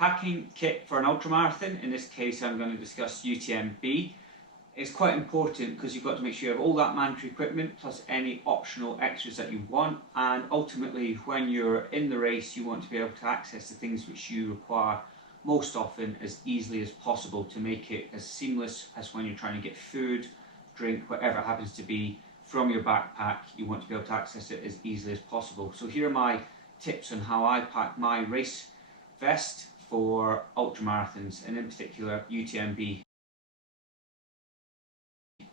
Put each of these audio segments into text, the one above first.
Packing kit for an ultramarathon, in this case I'm going to discuss UTMB. It's quite important because you've got to make sure you have all that mandatory equipment plus any optional extras that you want, and ultimately when you're in the race you want to be able to access the things which you require most often as easily as possible to make it as seamless as when you're trying to get food, drink, whatever it happens to be from your backpack. You want to be able to access it as easily as possible. So here are my tips on how I pack my race vest for ultramarathons, and in particular UTMB.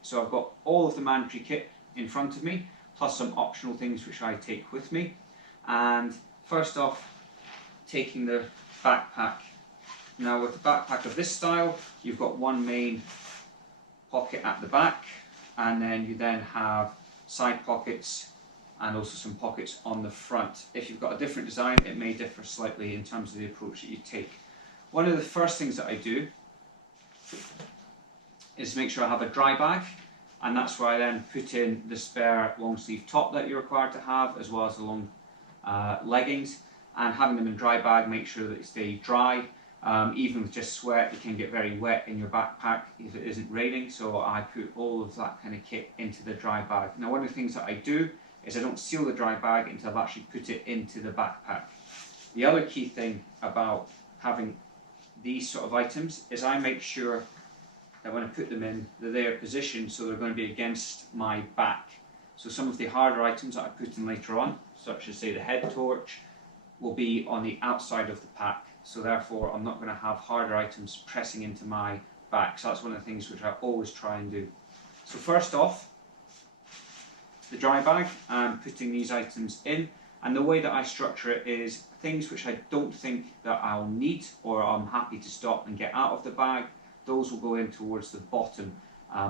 So I've got all of the mandatory kit in front of me, plus some optional things which I take with me. And first off, taking the backpack. Now with a backpack of this style, you've got one main pocket at the back, and then you then have side pockets and also some pockets on the front. If you've got a different design, it may differ slightly in terms of the approach that you take. One of the first things that I do is make sure I have a dry bag, and that's where I then put in the spare long sleeve top that you're required to have, as well as the long leggings, and having them in a dry bag, make sure that they stay dry. Even with just sweat, it can get very wet in your backpack if it isn't raining, so I put all of that kind of kit into the dry bag. Now one of the things that I do is I don't seal the dry bag until I've actually put it into the backpack. The other key thing about having these sort of items is I make sure that when I put them in, that they are positioned so they're going to be against my back. So some of the harder items that I put in later on, such as say the head torch, will be on the outside of the pack. So therefore I'm not going to have harder items pressing into my back. So that's one of the things which I always try and do. So first off, the dry bag, I'm putting these items in, and the way that I structure it is things which I don't think that I'll need or I'm happy to stop and get out of the bag, those will go in towards the bottom,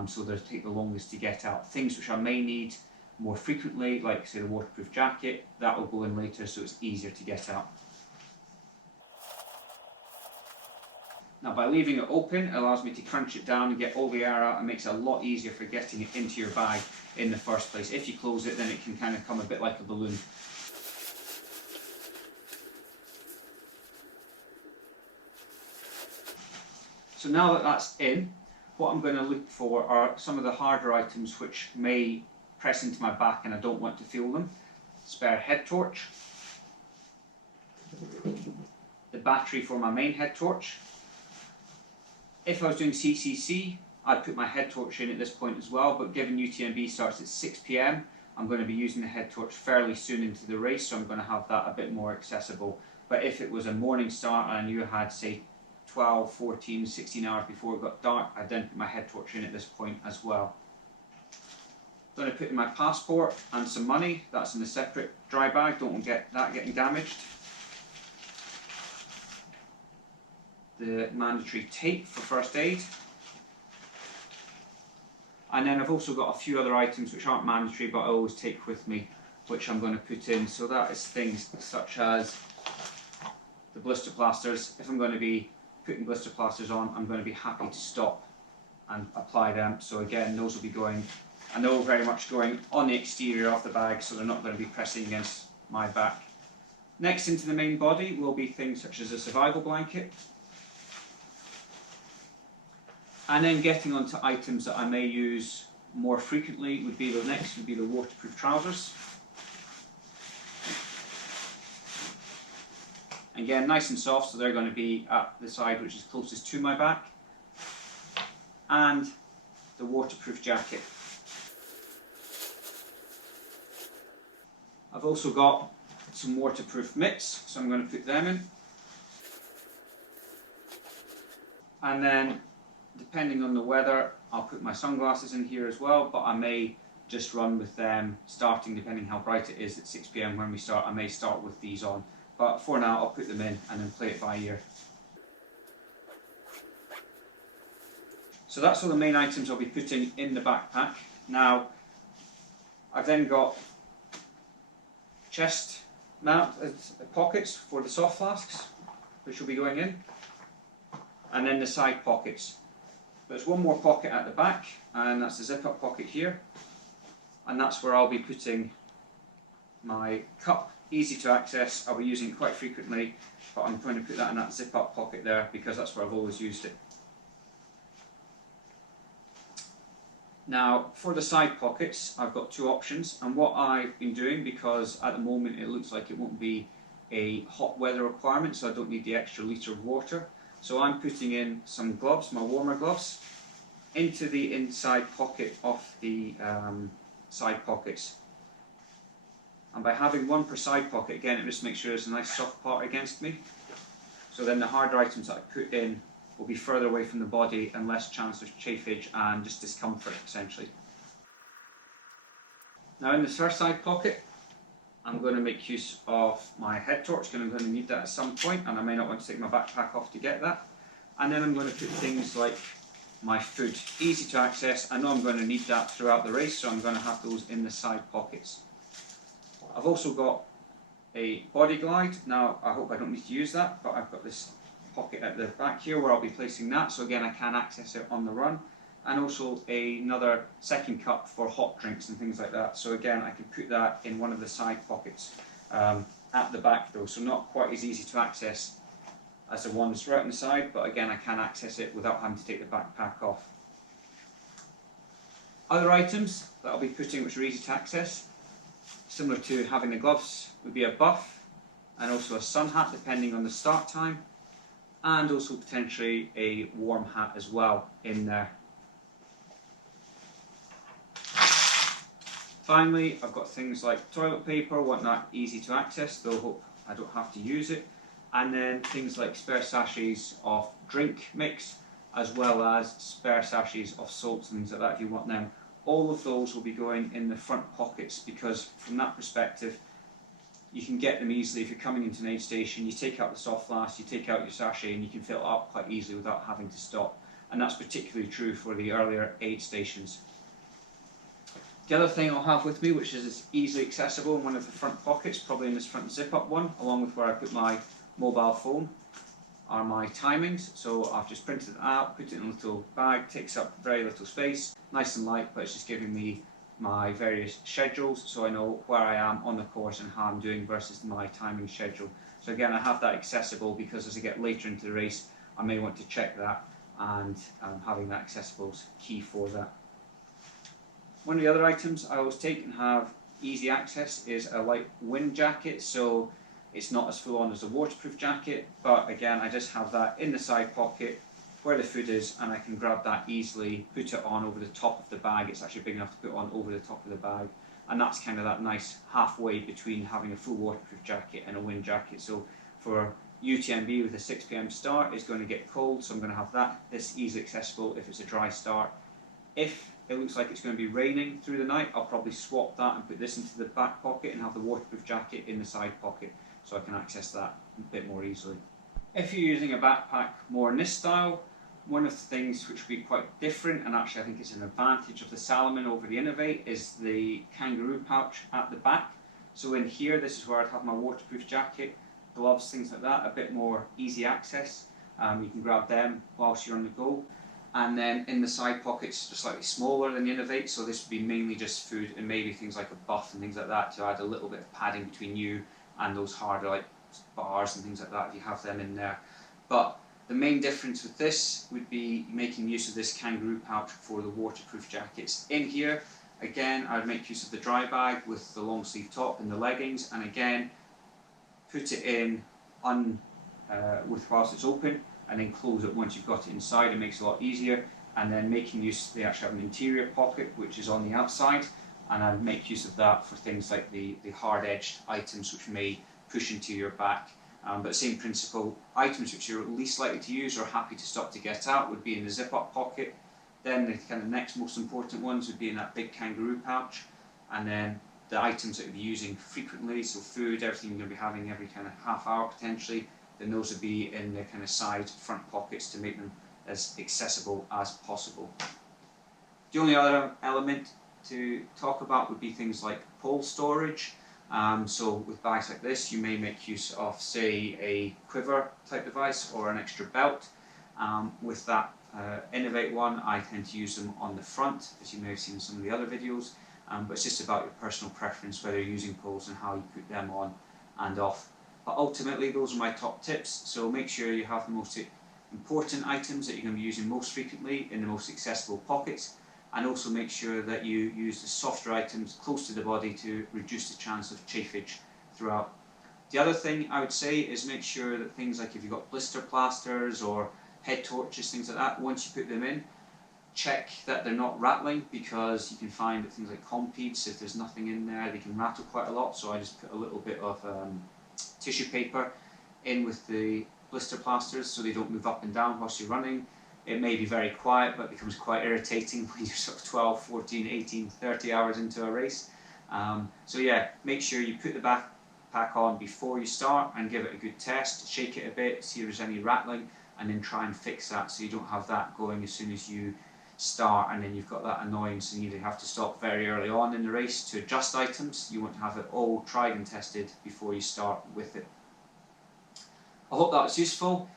so they'll take the longest to get out. Things which I may need more frequently, like say the waterproof jacket, that will go in later so it's easier to get out. Now by leaving it open, it allows me to crunch it down and get all the air out, and makes it a lot easier for getting it into your bag in the first place. If you close it, then it can kind of come a bit like a balloon. So now that that's in, what I'm going to look for are some of the harder items which may press into my back and I don't want to feel them. Spare head torch, the battery for my main head torch. If I was doing CCC, I'd put my head torch in at this point as well, but given UTMB starts at 6 PM, I'm going to be using the head torch fairly soon into the race, so I'm going to have that a bit more accessible. But if it was a morning start and I knew I had, say, 12, 14, 16 hours before it got dark, I'd then put my head torch in at this point as well. I'm going to put in my passport and some money. That's in a separate dry bag, don't get that getting damaged. The mandatory tape for first aid. And then I've also got a few other items which aren't mandatory but I always take with me, which I'm going to put in. So that is things such as the blister plasters. If I'm going to be putting blister plasters on, I'm going to be happy to stop and apply them. So again, those will be going, and they're all very much going on the exterior of the bag, so they're not going to be pressing against my back. Next into the main body will be things such as a survival blanket. And then getting onto items that I may use more frequently would be the waterproof trousers. Again, nice and soft, so they're going to be at the side which is closest to my back. And the waterproof jacket. I've also got some waterproof mitts, so I'm going to put them in. And then, depending on the weather, I'll put my sunglasses in here as well, but I may just run with them starting, depending how bright it is at 6 PM when we start, I may start with these on. But for now, I'll put them in and then play it by ear. So that's all the main items I'll be putting in the backpack. Now, I've then got chest mount pockets for the soft flasks, which will be going in, and then the side pockets. There's one more pocket at the back, and that's the zip-up pocket here, and that's where I'll be putting my cup. Easy to access, I'll be using it quite frequently, but I'm going to put that in that zip up pocket there because that's where I've always used it. Now for the side pockets, I've got two options, and what I've been doing, because at the moment it looks like it won't be a hot weather requirement, so I don't need the extra litre of water, so I'm putting in some gloves, my warmer gloves, into the inside pocket of the side pockets. And by having one per side pocket, again, it just makes sure there's a nice soft part against me. So then the harder items that I put in will be further away from the body and less chance of chafage and just discomfort, essentially. Now in the first side pocket, I'm going to make use of my head torch, because I'm going to need that at some point, and I may not want to take my backpack off to get that. And then I'm going to put things like my food, easy to access. I know I'm going to need that throughout the race, so I'm going to have those in the side pockets. I've also got a body glide. Now I hope I don't need to use that, but I've got this pocket at the back here where I'll be placing that, so again I can access it on the run. And also another second cup for hot drinks and things like that, so again I can put that in one of the side pockets at the back though, so not quite as easy to access as the ones right on the side, but again I can access it without having to take the backpack off. Other items that I'll be putting which are easy to access, similar to having the gloves, would be a buff and also a sun hat depending on the start time, and also potentially a warm hat as well in there. Finally, I've got things like toilet paper, want that easy to access, though hope I don't have to use it. And then things like spare sachets of drink mix, as well as spare sachets of salts and things like that if you want them. All of those will be going in the front pockets, because from that perspective, you can get them easily. If you're coming into an aid station, you take out the soft flask, you take out your sachet, and you can fill it up quite easily without having to stop. And that's particularly true for the earlier aid stations. The other thing I'll have with me, which is easily accessible in one of the front pockets, probably in this front zip-up one, along with where I put my mobile phone, are my timings. So I've just printed it out, put it in a little bag, takes up very little space, nice and light, but it's just giving me my various schedules, so I know where I am on the course and how I'm doing versus my timing schedule. So again, I have that accessible because as I get later into the race, I may want to check that, and having that accessible is key for that. One of the other items I always take and have easy access is a light wind jacket, so it's not as full on as a waterproof jacket, but again I just have that in the side pocket where the food is, and I can grab that easily, put it on over the top of the bag. It's actually big enough to put on over the top of the bag, and that's kind of that nice halfway between having a full waterproof jacket and a wind jacket. So for UTMB with a 6 PM start, it's going to get cold, so I'm going to have that this easily accessible if it's a dry start. If it looks like it's going to be raining through the night, I'll probably swap that and put this into the back pocket and have the waterproof jacket in the side pocket, so I can access that a bit more easily. If you're using a backpack more in this style, one of the things which will be quite different, and actually I think it's an advantage of the Salomon over the Innovate, is the kangaroo pouch at the back. So in here, this is where I'd have my waterproof jacket, gloves, things like that, a bit more easy access. You can grab them whilst you're on the go. And then in the side pockets, just slightly smaller than the Innovate, so this would be mainly just food and maybe things like a buff and things like that to add a little bit of padding between you and those harder like bars and things like that if you have them in there. But the main difference with this would be making use of this kangaroo pouch for the waterproof jackets. In here, again, I'd make use of the dry bag with the long sleeve top and the leggings, and again, put it in whilst it's open, and then close it once you've got it inside. It makes it a lot easier. And then making use, they actually have an interior pocket which is on the outside, and I make use of that for things like the hard-edged items which may push into your back. But same principle, items which you're least likely to use or happy to stop to get out would be in the zip-up pocket. Then the kind of next most important ones would be in that big kangaroo pouch, and then the items that you'll be using frequently, so food, everything you're going to be having every kind of half hour potentially, then those would be in the kind of side front pockets to make them as accessible as possible. The only other element to talk about would be things like pole storage. So with bags like this, you may make use of, say, a quiver type device or an extra belt. With that Innovate one, I tend to use them on the front, as you may have seen in some of the other videos, but it's just about your personal preference whether you're using poles and how you put them on and off. But ultimately, those are my top tips. So make sure you have the most important items that you're going to be using most frequently in the most accessible pockets, and also make sure that you use the softer items close to the body to reduce the chance of chafage throughout. The other thing I would say is make sure that things like if you've got blister plasters or head torches, things like that, once you put them in, check that they're not rattling, because you can find that things like compeeds, if there's nothing in there, they can rattle quite a lot. So I just put a little bit of tissue paper in with the blister plasters so they don't move up and down whilst you're running. It may be very quiet, but it becomes quite irritating when you're sort of 12, 14, 18, 30 hours into a race. So yeah, make sure you put the backpack on before you start and give it a good test, shake it a bit, see if there's any rattling, and then try and fix that so you don't have that going as soon as you start, and then you've got that annoyance and you either have to stop very early on in the race to adjust items. You want to have it all tried and tested before you start with it. I hope that was useful.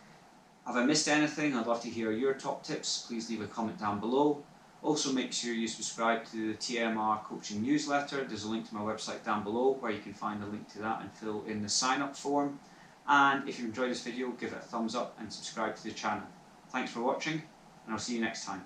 Have I missed anything? I'd love to hear your top tips. Please leave a comment down below. Also make sure you subscribe to the TMR Coaching newsletter. There's a link to my website down below where you can find a link to that and fill in the sign up form. And if you enjoyed this video, give it a thumbs up and subscribe to the channel. Thanks for watching, and I'll see you next time.